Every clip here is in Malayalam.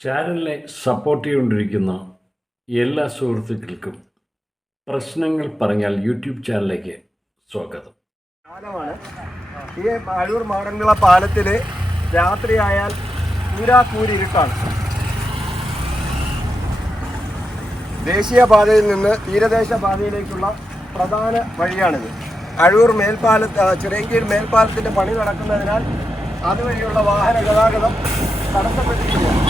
ചാനലിനെ സപ്പോർട്ട് ചെയ്തുകൊണ്ടിരിക്കുന്ന എല്ലാ സുഹൃത്തുക്കൾക്കും പ്രശ്നങ്ങൾ പറഞ്ഞാൽ യൂട്യൂബ് ചാനലിലേക്ക് സ്വാഗതം. പാലമാണ് ഈ അഴൂർ മാടൻവിള പാലത്തിൽ രാത്രിയായാൽ കൂരിരുട്ടാണ്. ദേശീയപാതയിൽ നിന്ന് തീരദേശ പാതയിലേക്കുള്ള പ്രധാന വഴിയാണിത്. അഴൂർ ചിറയൻകീഴ് മേൽപ്പാലത്തിൻ്റെ പണി നടക്കുന്നതിനാൽ അതുവഴിയുള്ള വാഹന ഗതാഗതം തടസ്സപ്പെട്ടിരിക്കുകയാണ്.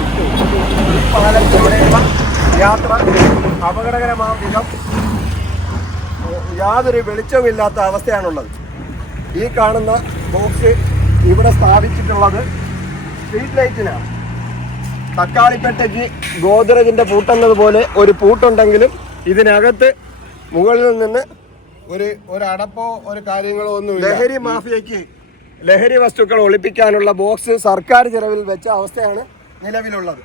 ഈ പാലത്തിലൂടെയുള്ള യാത്ര അപകടകരമായ വിധം യാതൊരു വെളിച്ചമില്ലാത്ത അവസ്ഥയാണുള്ളത്. ഈ കാണുന്ന ബോക്സ് ഇവിടെ സ്ഥാപിച്ചിട്ടുള്ളത് സ്ട്രീറ്റ് ലൈറ്റിനാണ്. തക്കാളിപ്പറ്റയ്ക്ക് ഗോദ്രജിൻ്റെ പൂട്ടെന്നതുപോലെ ഒരു പൂട്ടുണ്ടെങ്കിലും ഇതിനകത്ത് മുകളിൽ നിന്ന് ഒരു അടപ്പോ ഒരു കാര്യങ്ങളോ ഒന്നും. ലഹരി മാഫിയയ്ക്ക് ലഹരി വസ്തുക്കൾ ഒളിപ്പിക്കാനുള്ള ബോക്സ് സർക്കാർ ചെലവിൽ വെച്ച അവസ്ഥയാണ് നിലവിലുള്ളത്.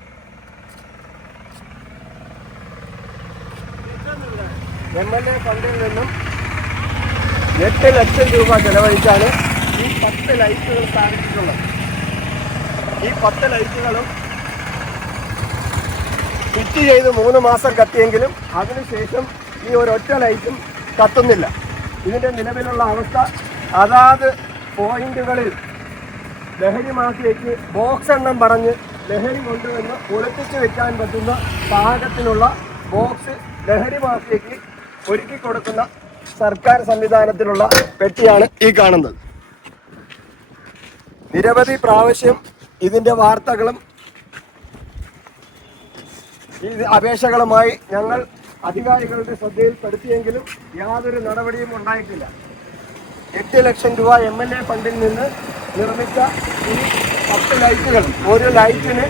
MLA ഫണ്ടിൽ നിന്നും 8 ലക്ഷം രൂപ ചെലവഴിച്ചാണ് ഈ 10 ലൈറ്റുകൾ സ്ഥാപിച്ചിട്ടുള്ളത്. ഈ 10 ലൈറ്റുകളും ഫിറ്റ് ചെയ്ത് 3 മാസം കത്തിയെങ്കിലും അതിനുശേഷം ഈ ഒരൊറ്റ ലൈറ്റും കത്തുന്നില്ല. ഇതിൻ്റെ നിലവിലുള്ള അവസ്ഥ അതാത് പോയിന്റുകളിൽ ലഹരി മാഫിയയ്ക്ക് ബോക്സ് എണ്ണം പറഞ്ഞ് ലഹരി കൊണ്ടുവന്ന് ഒളിപ്പിച്ച് വെക്കാൻ പറ്റുന്ന പാകത്തിനുള്ള ബോക്സ് ലഹരി മാഫിയയ്ക്ക് ഒരുക്കി കൊടുക്കുന്ന സർക്കാർ സംവിധാനത്തിലുള്ള പെട്ടിയാണ് ഈ കാണുന്നത്. നിരവധി പ്രാവശ്യം ഇതിൻ്റെ വാർത്തകളും ഈ അപേക്ഷകളുമായി ഞങ്ങൾ അധികാരികളുടെ ശ്രദ്ധയിൽപ്പെടുത്തിയെങ്കിലും യാതൊരു നടപടിയും ഉണ്ടായിട്ടില്ല. 8 ലക്ഷം രൂപ MLA ഫണ്ടിൽ നിന്ന് നിർമ്മിച്ച ഈ 10 ലൈറ്റുകൾ ഒരു ലൈറ്റിന്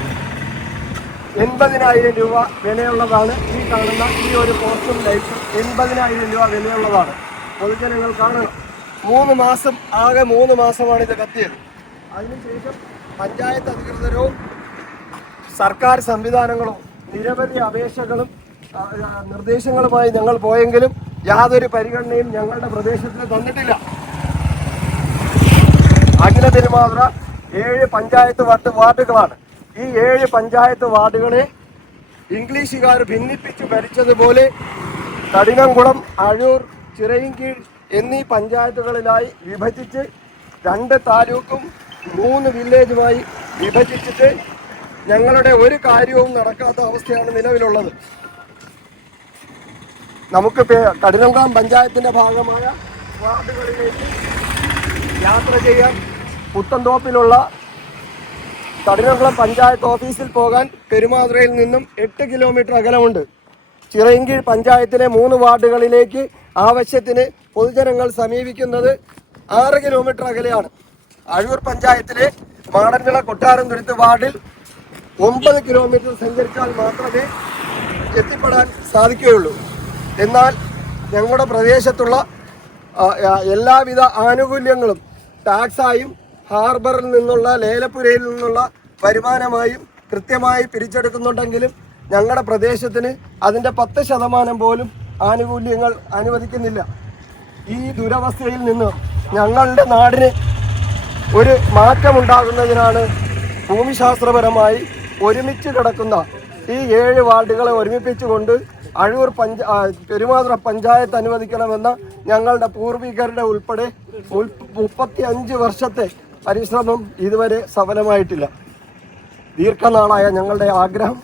80,000 രൂപ വിലയുള്ളതാണ്. ഈ കാണുന്ന ഈ ഒരു പോസ്റ്റും ലൈറ്റും 80,000 രൂപ വിലയുള്ളതാണ്. പൊതുജനങ്ങൾ കാണണം. 3 മാസം ആകെ 3 മാസമാണ് ഇത് കത്തിയത്. അതിനുശേഷം പഞ്ചായത്ത് അധികൃതരോ സർക്കാർ സംവിധാനങ്ങളോ നിരവധി അപേക്ഷകളും നിർദ്ദേശങ്ങളുമായി ഞങ്ങൾ പോയെങ്കിലും യാതൊരു പരിഗണനയും ഞങ്ങളുടെ പ്രദേശത്തിന് തന്നിട്ടില്ല. അഖില തിരുമാത്ര 7 പഞ്ചായത്ത് വാർഡുകളാണ്. ഈ 7 പഞ്ചായത്ത് വാർഡുകളെ ഇംഗ്ലീഷുകാർ ഭിന്നിപ്പിച്ച് ഭരിച്ചതുപോലെ കഠിനംകുളം, അഴൂർ, ചിറയൻകീഴ് എന്നീ പഞ്ചായത്തുകളിലായി വിഭജിച്ച് 2 താലൂക്കും 3 വില്ലേജുമായി വിഭജിച്ചിട്ട് ഞങ്ങളുടെ ഒരു കാര്യവും നടക്കാത്ത അവസ്ഥയാണ് നിലവിലുള്ളത്. നമുക്ക് കഠിനംകുളം പഞ്ചായത്തിൻ്റെ ഭാഗമായ വാർഡുകളിലേക്ക് യാത്ര ചെയ്യാൻ പുത്തൻതോപ്പിലുള്ള കഠിനംകുളം പഞ്ചായത്ത് ഓഫീസിൽ പോകാൻ പെരുമാതുറയിൽ നിന്നും 8 കിലോമീറ്റർ അകലമുണ്ട്. ചിറയൻകീഴ് പഞ്ചായത്തിലെ 3 വാർഡുകളിലേക്ക് ആവശ്യത്തിന് പൊതുജനങ്ങൾ സമീപിക്കുന്നത് 6 കിലോമീറ്റർ അകലെയാണ്. അഴൂർ പഞ്ചായത്തിലെ മാടൻവിള കൊട്ടാരംതുരുത്ത് വാർഡിൽ 9 കിലോമീറ്റർ സഞ്ചരിച്ചാൽ മാത്രമേ എത്തിപ്പെടാൻ സാധിക്കുകയുള്ളൂ. എന്നാൽ ഞങ്ങളുടെ പ്രദേശത്തുള്ള എല്ലാവിധ ആനുകൂല്യങ്ങളും ടാക്സായും ഹാർബറിൽ നിന്നുള്ള ലേലപ്പുരയിൽ നിന്നുള്ള വരുമാനമായും കൃത്യമായി പിരിച്ചെടുക്കുന്നുണ്ടെങ്കിലും ഞങ്ങളുടെ പ്രദേശത്തിന് അതിൻ്റെ 10% പോലും ആനുകൂല്യങ്ങൾ അനുവദിക്കുന്നില്ല. ഈ ദുരവസ്ഥയിൽ നിന്ന് ഞങ്ങളുടെ നാടിന് ഒരു മാറ്റമുണ്ടാകുന്നതിനാണ് ഭൂമിശാസ്ത്രപരമായി ഒരുമിച്ച് കിടക്കുന്ന ഈ 7 വാർഡുകളെ ഒരുമിപ്പിച്ചുകൊണ്ട് അഴൂർ പെരുമാതുറ പഞ്ചായത്ത് അനുവദിക്കണമെന്ന ഞങ്ങളുടെ പൂർവികരുടെ ഉൾപ്പെടെ 35 വർഷത്തെ പരിശ്രമം ഇതുവരെ സഫലമായിട്ടില്ല. ദീർഘനാളായ ഞങ്ങളുടെ ആഗ്രഹം,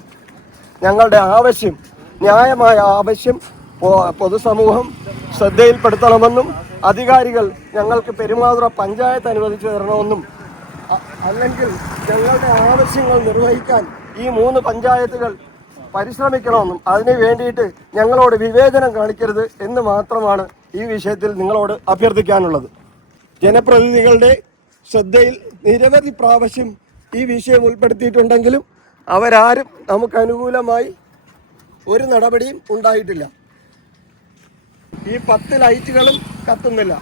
ഞങ്ങളുടെ ആവശ്യം, ന്യായമായ ആവശ്യം പൊതുസമൂഹം ശ്രദ്ധയിൽപ്പെടുത്തണമെന്നും അധികാരികൾ ഞങ്ങൾക്ക് പെരുമാതുറ പഞ്ചായത്ത് അനുവദിച്ചു തരണമെന്നും അല്ലെങ്കിൽ ഞങ്ങളുടെ ആവശ്യങ്ങൾ നിർവഹിക്കാൻ ഈ 3 പഞ്ചായത്തുകൾ പരിശ്രമിക്കണമെന്നും അതിനു വേണ്ടിയിട്ട് ഞങ്ങളോട് വിവേചനം കാണിക്കരുത് എന്ന് മാത്രമാണ് ഈ വിഷയത്തിൽ നിങ്ങളോട് അഭ്യർത്ഥിക്കാനുള്ളത്. ജനപ്രതിനിധികളുടെ ശ്രദ്ധയിൽ നിരവധി പ്രാവശ്യം ഈ വിഷയം ഉൾപ്പെടുത്തിയിട്ടുണ്ടെങ്കിലും അവരാരും നമുക്ക് അനുകൂലമായി ഒരു നടപടിയും ഉണ്ടായിട്ടില്ല. ഈ 10 ലൈറ്റുകളും കത്തുന്നില്ല.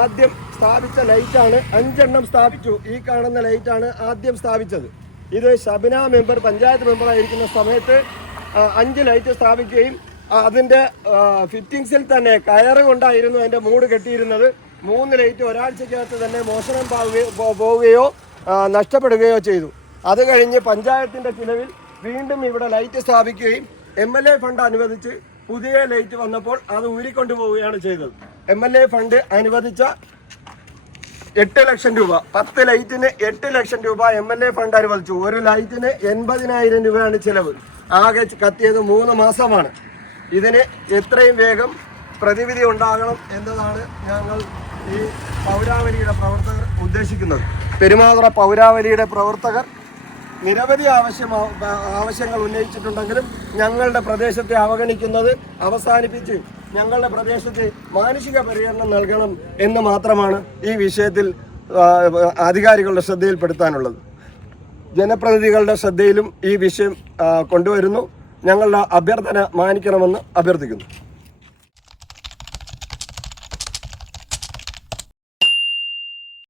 ആദ്യം സ്ഥാപിച്ച ലൈറ്റാണ് 5 എണ്ണം സ്ഥാപിച്ചു. ഈ കാണുന്ന ലൈറ്റാണ് ആദ്യം സ്ഥാപിച്ചത്. ഇത് ഷബിന മെമ്പർ പഞ്ചായത്ത് മെമ്പറായിരിക്കുന്ന സമയത്ത് 5 ലൈറ്റ് സ്ഥാപിക്കുകയും അതിൻ്റെ ഫിറ്റിങ്സിൽ തന്നെ കയറ് കൊണ്ടായിരുന്നു അതിൻ്റെ മൂട് കെട്ടിയിരുന്നത്. 3 ലൈറ്റ് ഒരാഴ്ചക്കകത്ത് തന്നെ മോഷണം പോവുകയോ നഷ്ടപ്പെടുകയോ ചെയ്തു. അത് കഴിഞ്ഞ് പഞ്ചായത്തിൻ്റെ ചിലവിൽ വീണ്ടും ഇവിടെ ലൈറ്റ് സ്ഥാപിക്കുകയും MLA ഫണ്ട് അനുവദിച്ച് പുതിയ ലൈറ്റ് വന്നപ്പോൾ അത് ഊരിക്കൊണ്ടു പോവുകയാണ് ചെയ്തത്. MLA ഫണ്ട് അനുവദിച്ച 8 ലക്ഷം രൂപ, 10 ലൈറ്റിന് 8 ലക്ഷം രൂപ MLA ഫണ്ട് അനുവദിച്ചു. ഒരു ലൈറ്റിന് 80,000 രൂപയാണ് ചിലവ്. ആകെ കത്തിയത് 3 മാസമാണ്. ഇതിന് എത്രയും വേഗം പ്രതിവിധി ഉണ്ടാകണം എന്നതാണ് ഞങ്ങൾ ഈ പൗരാവലിയുടെ പ്രവർത്തകർ ഉദ്ദേശിക്കുന്നത്. പെരുമാതുറ പൗരാവലിയുടെ പ്രവർത്തകർ നിരവധി ആവശ്യങ്ങൾ ഉന്നയിച്ചിട്ടുണ്ടെങ്കിലും ഞങ്ങളുടെ പ്രദേശത്തെ അവഗണിക്കുന്നത് അവസാനിപ്പിച്ച് ഞങ്ങളുടെ പ്രദേശത്ത് മാനുഷിക പരിഗണന നൽകണം എന്ന് മാത്രമാണ് ഈ വിഷയത്തിൽ അധികാരികളുടെ ശ്രദ്ധയിൽപ്പെടുത്താനുള്ളത്. ജനപ്രതിനിധികളുടെ ശ്രദ്ധയിലും ഈ വിഷയം കൊണ്ടുവരുന്നു. ഞങ്ങളുടെ അഭ്യർത്ഥന മാനിക്കണമെന്ന് അഭ്യർത്ഥിക്കുന്നു.